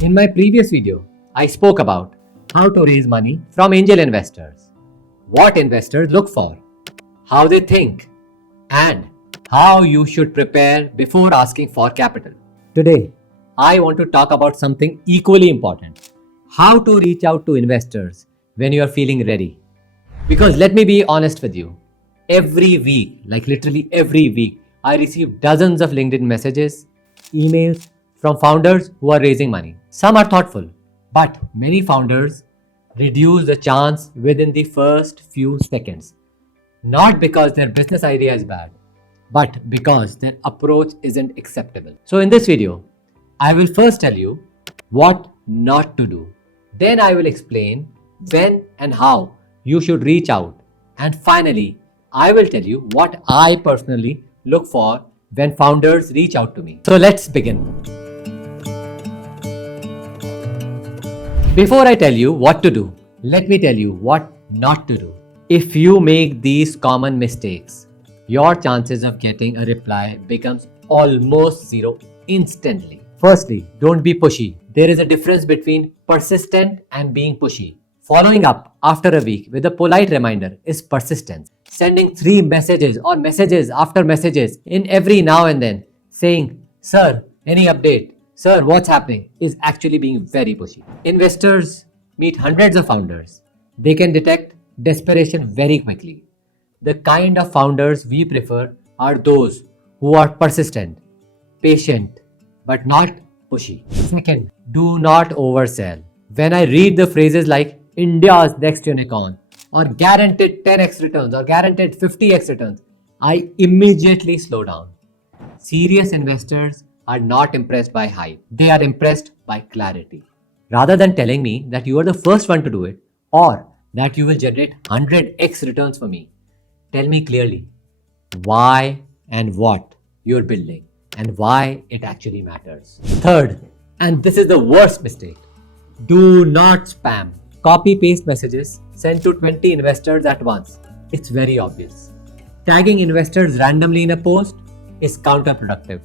In my previous video, I spoke about how to raise money from angel investors, what investors look for, how they think, and how you should prepare before asking for capital. Today, I want to talk about something equally important: how to reach out to investors when you are feeling ready. Because let me be honest with you, every week, like literally every week, I receive dozens of LinkedIn messages, emails from founders who are raising money. Some are thoughtful, but many founders reduce the chance within the first few seconds. Not because their business idea is bad, but because their approach isn't acceptable. So, in this video, I will first tell you what not to do. Then, I will explain when and how you should reach out. And finally, I will tell you what I personally look for when founders reach out to me. So, let's begin. Before I tell you what to do, let me tell you what not to do. If you make these common mistakes, your chances of getting a reply becomes almost zero instantly. Firstly, don't be pushy. There is a difference between persistent and being pushy. Following up after a week with a polite reminder is persistence. Sending 3 messages or messages after messages in every now and then saying, "Sir, any update? Sir, what's happening?" is actually being very pushy. Investors meet hundreds of founders. They can detect desperation very quickly. The kind of founders we prefer are those who are persistent, patient, but not pushy. Second, do not oversell. When I read the phrases like India's next unicorn or guaranteed 10x returns or guaranteed 50x returns, I immediately slow down. Serious investors are not impressed by hype. They are impressed by clarity. Rather than telling me that you are the first one to do it or that you will generate 100x returns for me, tell me clearly why and what you're building and why it actually matters. Third, and this is the worst mistake, do not spam. Copy paste messages sent to 20 investors at once. It's very obvious. Tagging investors randomly in a post is counterproductive.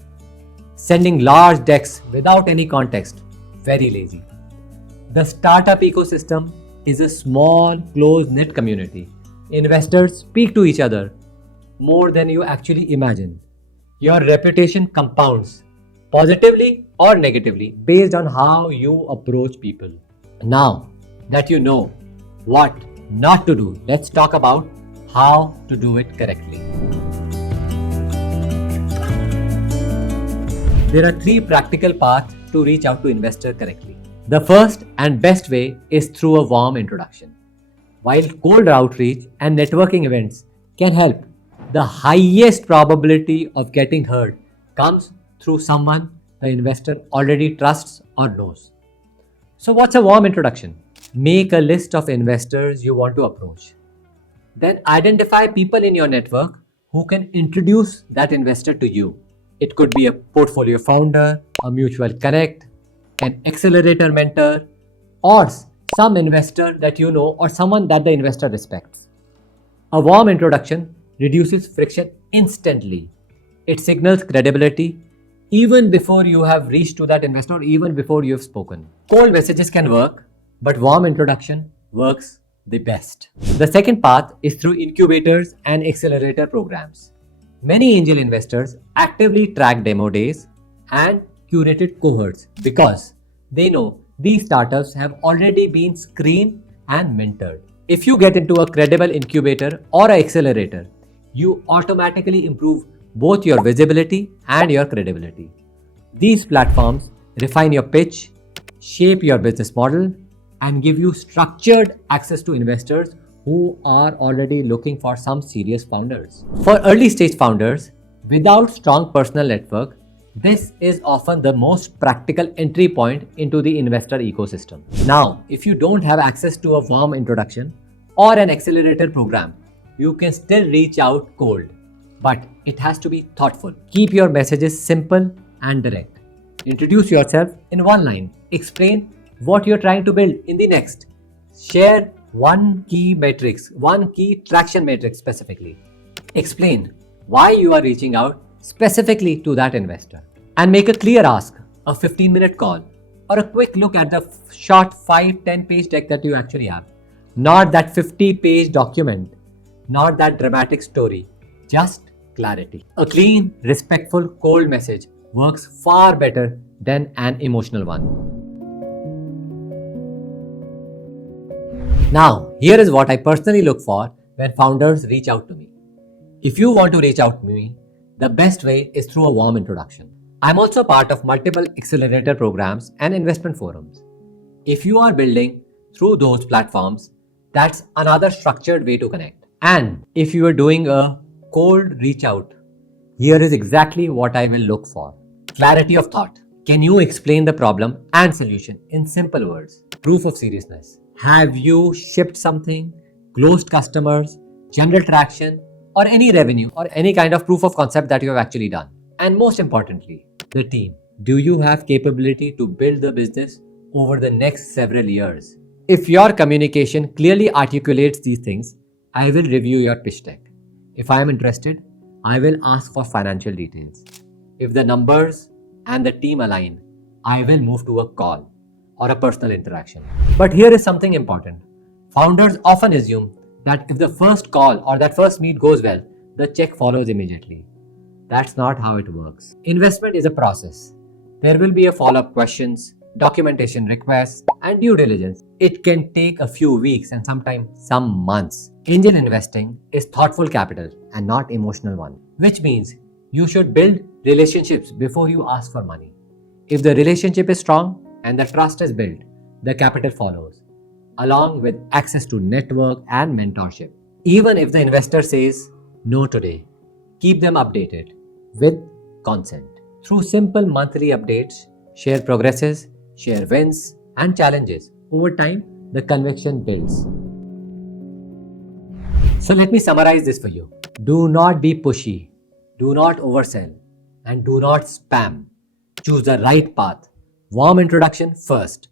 Sending large decks without any context, very lazy. The startup ecosystem is a small, close-knit community. Investors speak to each other more than you actually imagine. Your reputation compounds, positively or negatively, based on how you approach people. Now that you know what not to do, let's talk about how to do it correctly. There are 3 practical paths to reach out to investors correctly. The first and best way is through a warm introduction. While cold outreach and networking events can help, the highest probability of getting heard comes through someone the investor already trusts or knows. So, what's a warm introduction? Make a list of investors you want to approach. Then identify people in your network who can introduce that investor to you. It could be a portfolio founder, a mutual connect, an accelerator mentor, or some investor that you know or someone that the investor respects. A warm introduction reduces friction instantly. It signals credibility even before you have reached to that investor, even before you have spoken. Cold messages can work, but warm introduction works the best. The second path is through incubators and accelerator programs. Many angel investors actively track demo days and curated cohorts because they know these startups have already been screened and mentored. If you get into a credible incubator or an accelerator, you automatically improve both your visibility and your credibility. These platforms refine your pitch, shape your business model, and give you structured access to investors who are already looking for some serious founders. For early stage founders, without strong personal network, this is often the most practical entry point into the investor ecosystem. Now, if you don't have access to a warm introduction or an accelerator program, you can still reach out cold, but it has to be thoughtful. Keep your messages simple and direct. Introduce yourself in one line. Explain what you're trying to build in the next. Share one key traction matrix specifically. Explain why you are reaching out specifically to that investor. And make a clear ask, a 15-minute call, or a quick look at the short 5-10 page deck that you actually have. Not that 50-page document, not that dramatic story, just clarity. A clean, respectful, cold message works far better than an emotional one. Now, here is what I personally look for when founders reach out to me. If you want to reach out to me, the best way is through a warm introduction. I'm also part of multiple accelerator programs and investment forums. If you are building through those platforms, that's another structured way to connect. And if you are doing a cold reach out, here is exactly what I will look for. Clarity of thought. Can you explain the problem and solution in simple words? Proof of seriousness. Have you shipped something, closed customers, general traction, or any revenue or any kind of proof of concept that you have actually done? And most importantly, the team. Do you have capability to build the business over the next several years? If your communication clearly articulates these things, I will review your pitch deck. If I am interested, I will ask for financial details. If the numbers and the team align, I will move to a call or a personal interaction. But here is something important. Founders often assume that if the first call or that first meet goes well, the check follows immediately. That's not how it works. Investment is a process. There will be a follow-up questions, documentation requests, and due diligence. It can take a few weeks and sometimes some months. Angel investing is thoughtful capital and not emotional one, which means you should build relationships before you ask for money. If the relationship is strong and the trust is built, the capital follows, along with access to network and mentorship. Even if the investor says no today, keep them updated with consent. Through simple monthly updates, share progresses, share wins and challenges. Over time, the conviction builds. So let me summarize this for you. Do not be pushy, do not oversell, and do not spam. Choose the right path. Warm introduction first,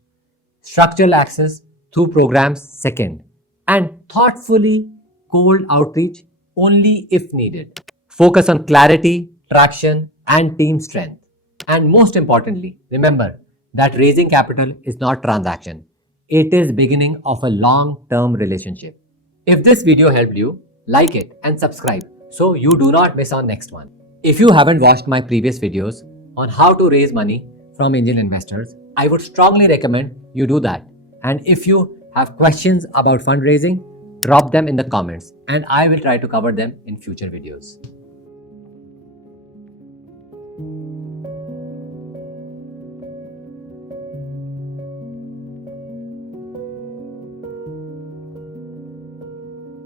structural access through programs second, and thoughtfully cold outreach only if needed. Focus on clarity, traction, and team strength. And most importantly, remember that raising capital is not transaction. It is beginning of a long-term relationship. If this video helped you, like it and subscribe so you do not miss on next one. If you haven't watched my previous videos on how to raise money from angel investors, I would strongly recommend you do that. And if you have questions about fundraising, drop them in the comments and I will try to cover them in future videos.